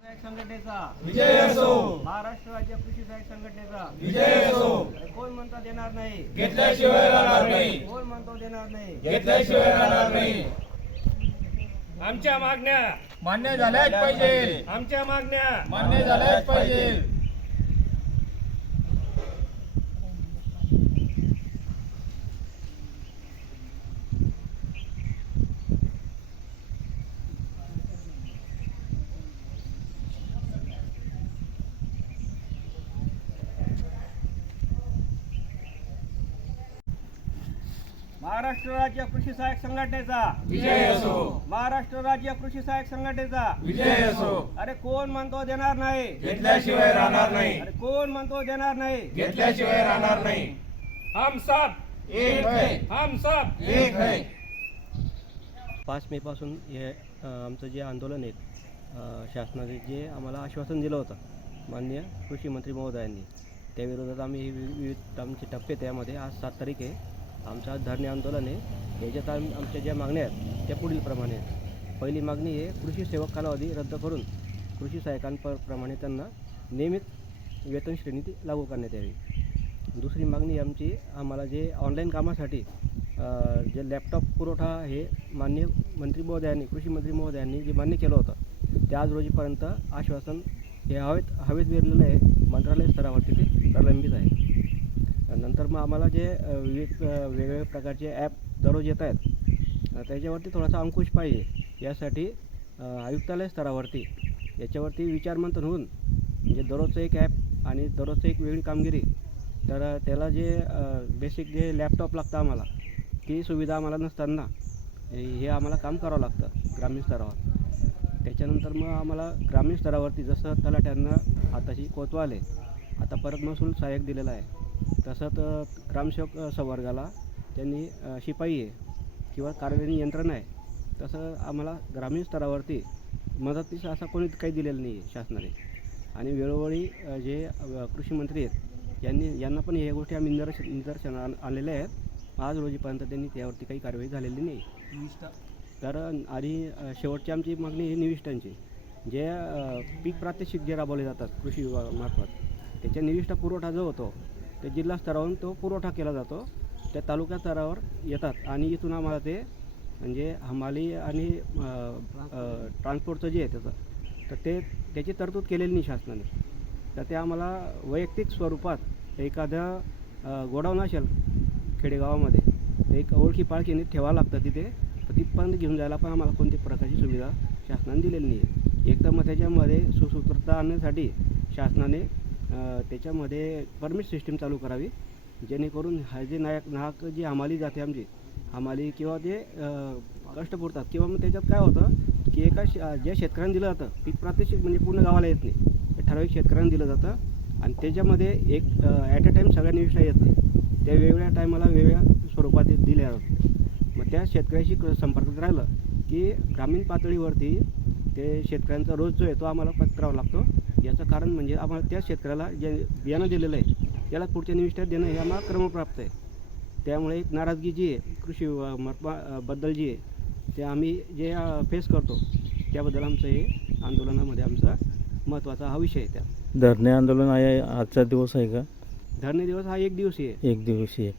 सहाय्यक संघटनेचा विजय असो. महाराष्ट्र राज्य कृषी सहाय्यक संघटनेचा विजय असो. कोण म्हणता देणार नाही, घेतल्याशिवाय राहणार नाही. कोण म्हणतो देणार नाही. घेतल्याशिवाय राहणार नाही. आमच्या मागण्या मान्य झाल्याच पाहिजे. आमच्या मागण्या मान्य झाल्याच पाहिजे. महाराष्ट्र राज्य कृषी सहाय्यक संघटनेचा विजय असो. महाराष्ट्र राज्य कृषी सहाय्यक संघटनेचा विजय असो. अरे कोण म्हणतो देणार नाही, घेतल्याशिवाय राहणार नाही. अरे कोण म्हणतो देणार नाही. घेतल्याशिवाय राहणार नाही. हम सब एक है. हम सब एक है. 5 मे पासून हे आमचं जे आंदोलन आहे, शासनाने जे आम्हाला आश्वासन दिलं होतं माननीय कृषी मंत्री महोदयांनी, त्या विरोधात आम्ही हे विविध आमचे टप्पे त्यामध्ये आज 7 तारीख आहे आमचं आज धरणे आंदोलन आहे. याच्यात आमच्या ज्या मागण्या आहेत त्या पुढीलप्रमाणे आहेत. पहिली मागणी आहे कृषी सेवक कालावधी रद्द करून कृषी सहाय्यकांप्रमाणे त्यांना नियमित वेतन श्रेणी लागू करण्यात यावी. दुसरी मागणी आमची, आम्हाला जे ऑनलाईन कामासाठी जे लॅपटॉप पुरवठा हे माननीय मंत्री महोदयांनी कृषी मंत्री महोदयांनी जे मान्य केलं होतं ते आज रोजीपर्यंत आश्वासन हे हवेत विरलेलं आहे. मंत्रालय स्तरावरती ते प्रलंबित आहे. नंतर मग आम्हाला जे विविध वेगवेगळ्या प्रकारचे ॲप दररोज येत आहेत त्याच्यावरती थोडासा अंकुश पाहिजे. यासाठी आयुक्तालय स्तरावरती याच्यावरती विचारमंथन होऊन म्हणजे दररोजचं एक ॲप आणि दररोजचं एक वेगळी कामगिरी, तर त्याला जे बेसिक जे लॅपटॉप लागतं आम्हाला, ती सुविधा आम्हाला नसताना हे आम्हाला काम करावं लागतं ग्रामीण स्तरावर. त्याच्यानंतर मग आम्हाला ग्रामीण स्तरावरती जसं तलाट्यांना आताशी कोतवाल आता परत महसूल सहाय्यक दिलेला आहे, तसंच ग्रामसेवक संवर्गाला त्यांनी शिपाई आहे किंवा कार्यकारी यंत्रणा आहे, तसं आम्हाला ग्रामीण स्तरावरती मदतीस असा कोणी काही दिलेलं नाही आहे शासनाने. आणि वेळोवेळी जे कृषी मंत्री आहेत यांना पण ह्या गोष्टी आम्ही निदर्शन आणलेल्या आहेत. आज रोजीपर्यंत त्यांनी त्यावरती काही कारवाई झालेली नाही. तर आणि शेवटची आमची मागणी ही निविष्ठांची, जे पीक प्रात्यक्षिक जे राबवले जातात कृषी विभागामार्फत, त्याच्या निविष्ठा पुरवठा जो होतो ते जिल्हा स्तरावरून तो पुरवठा केला जातो, त्या तालुका स्तरावर येतात आणि इथून आम्हाला ते म्हणजे हमाली आणि ट्रान्सपोर्टचं जे आहे त्याचं, तर त्याची तरतूद केलेली नाही शासनाने. तर ते आम्हाला वैयक्तिक स्वरूपात एखाद्या गोडाऊन असेल खेडेगावामध्ये एक ओळखी पाळखीने ठेवावं लागतं तिथे, तर तिथपर्यंत घेऊन जायला पण आम्हाला कोणत्याही प्रकारची सुविधा शासनाने दिलेली नाही आहे. एक तर मग त्याच्यामध्ये सुसूत्रता आणण्यासाठी शासनाने त्याच्यामध्ये परमिट सिस्टीम चालू करावी, जेणेकरून हा जे नाहक जी हमाली जाते आमची हमाली किंवा जे कष्ट पुरतात, किंवा मग त्याच्यात काय होतं की एका ज्या शेतकऱ्यांना दिलं जातं पीक प्रात्यक्षिक म्हणजे पूर्ण गावाला येत नाही, ते ठराविक शेतकऱ्यांना दिलं जातं आणि त्याच्यामध्ये एक ॲट अ टाईम सगळ्या निविष्ठा येत नाही, त्या वेगवेगळ्या टायमाला वेगवेगळ्या स्वरूपात दिल्या जातात. मग त्या शेतकऱ्याशी संपर्कात राहिलं की ग्रामीण पातळीवरती ते शेतकऱ्यांचा रोज जो आहे तो आम्हाला पत्करावा लागतो. याचं कारण म्हणजे आम्हाला त्या शेतकऱ्याला जे बियाणं दिलेलं आहे त्याला पुढच्या निविष्ठा देणं हे आम्हाला क्रमप्राप्त आहे. त्यामुळे एक नाराजगी जी आहे कृषी बद्दल जी आहे ते आम्ही जे फेस करतो, त्याबद्दल आमचं हे आंदोलनामध्ये आमचा महत्त्वाचा हा विषय आहे. त्या धरणे आंदोलन आहे आजचा दिवस आहे का? धरणे दिवस हा एक दिवसीय आहे. एक दिवसीय.